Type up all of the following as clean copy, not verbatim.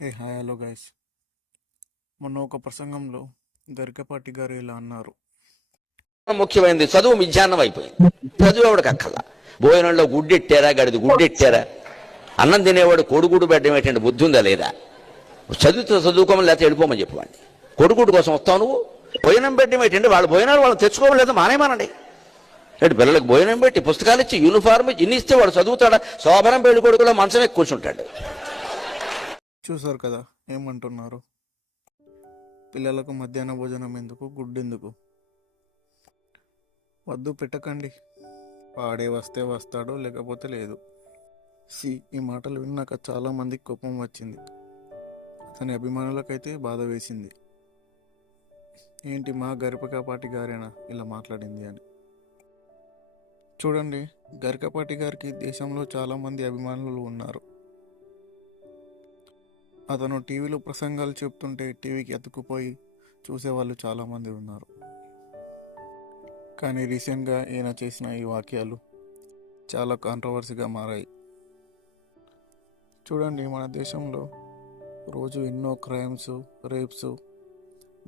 Hi hello guys. మొన్న ఒక ప్రసంగంలో గరికపాటి గారు ఇలా అన్నారు. ముఖ్యమైనది చదువు మిథ్యాన్నం అయిపోయింది. చదువు ఎవడికి అక్కల్లా. భోజనంలో గుడ్డెట్టారా, గడిది గుడ్డెట్టారా, అన్నం తినేవాడు కొడుగుడు పెట్టడం ఏంటంటే బుద్ధి ఉందా లేదా? చదువుకోమని లేకపోతే వెళ్ళిపోమని చెప్పండి. కొడుగుడు కోసం వస్తావు నువ్వు. భోజనం పెట్టడం ఏంటంటే వాళ్ళ భోజనాలు వాళ్ళు తెచ్చుకోమని లేదా మానేమానండి. అంటే పిల్లలకు భోజనం పెట్టి పుస్తకాలు ఇచ్చి యూనిఫార్మ్ ఇన్ని ఇస్తే వాడు చదువుతాడా? శోభనం పెళ్లి కొడుకులో మంచం ఎక్కి కూర్చుంటాడు. చూసారు కదా ఏమంటున్నారు. పిల్లలకు మధ్యాహ్న భోజనం ఎందుకు, గుడ్డెందుకు? వద్దు పెట్టకండి, వాడే వస్తే వస్తాడో లేకపోతే లేదు. ఈ మాటలు విన్నాక చాలామందికి కోపం వచ్చింది. అతని అభిమానులకైతే బాధ వేసింది. ఏంటి మా గరికపాటి గారేనా ఇలా మాట్లాడింది అని. చూడండి, గరికపాటి గారికి దేశంలో చాలామంది అభిమానులు ఉన్నారు. అతను టీవీలో ప్రసంగాలు చెప్తుంటే టీవీకి అతుక్కుపోయి చూసేవాళ్ళు చాలామంది ఉన్నారు. కానీ రీసెంట్గా ఈయన చేసిన ఈ వాక్యాలు చాలా కాంట్రవర్సీగా మారాయి. చూడండి, మన దేశంలో రోజు ఎన్నో క్రైమ్స్, రేప్స్,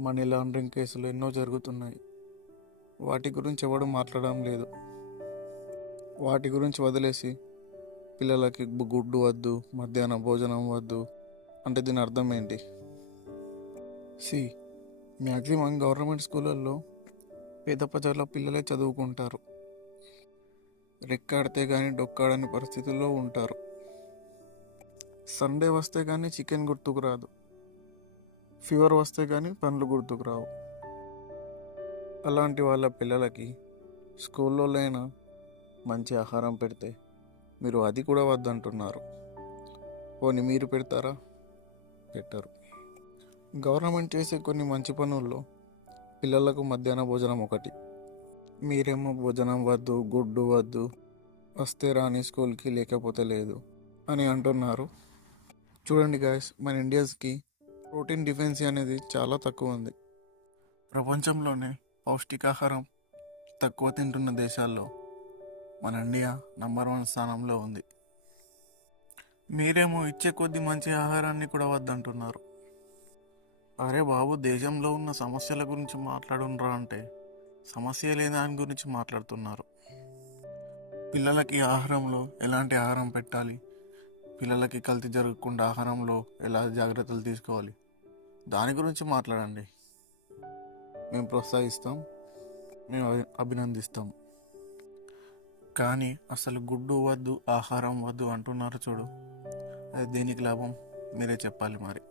మనీ లాండరింగ్ కేసులు ఎన్నో జరుగుతున్నాయి. వాటి గురించి ఎవడు మాట్లాడడం లేదు. వాటి గురించి వదిలేసి పిల్లలకి గుడ్డు వద్దు, మధ్యాహ్న భోజనం వద్దు అంటే దీని అర్థం ఏంటి? మ్యాక్సిమం గవర్నమెంట్ స్కూళ్ళల్లో పేద ప్రజల పిల్లలే చదువుకుంటారు. రెక్కాడితే కానీ డొక్కాడని పరిస్థితుల్లో ఉంటారు. సండే వస్తే కానీ చికెన్ గుర్తుకు రాదు, ఫీవర్ వస్తే కానీ పండ్లు గుర్తుకు రావు. అలాంటి వాళ్ళ పిల్లలకి స్కూల్లోనైనా మంచి ఆహారం పెడితే మీరు అది కూడా వద్దంటున్నారు. పోనీ మీరు పెడతారా? పెట్టరు. గవర్నమెంట్ చేసే కొన్ని మంచి పనుల్లో పిల్లలకు మధ్యాహ్న భోజనం ఒకటి. మీరేమో భోజనం వద్దు, గుడ్డు వద్దు, వస్తే రాని స్కూల్కి లేకపోతే లేదు అని అంటున్నారు. చూడండి గాయస్, మన ఇండియన్స్కి ప్రోటీన్ డిఫెన్సీ అనేది చాలా తక్కువ ఉంది. ప్రపంచంలోనే పౌష్టికాహారం తక్కువ తింటున్న దేశాల్లో మన ఇండియా నంబర్ 1 స్థానంలో ఉంది. మీరేమో ఇచ్చే కొద్ది మంచి ఆహారాన్ని కూడా వద్దంటున్నారు. అరే బాబు, దేశంలో ఉన్న సమస్యల గురించి మాట్లాడునరా అంటే సమస్య లేని దాని గురించి మాట్లాడుతున్నారు. పిల్లలకి ఆహారంలో ఎలాంటి ఆహారం పెట్టాలి, పిల్లలకి కల్తీ జరగకుండా ఆహారంలో ఎలా జాగ్రత్తలు తీసుకోవాలి, దాని గురించి మాట్లాడండి. మేము ప్రోత్సహిస్తాం, మేము అభినందిస్తాం. కానీ అసలు గుడ్డు వద్దు, ఆహారం వద్దు అంటున్నారు చూడు, అది దేనికి లాభం? మీరే చెప్పాలి మరి.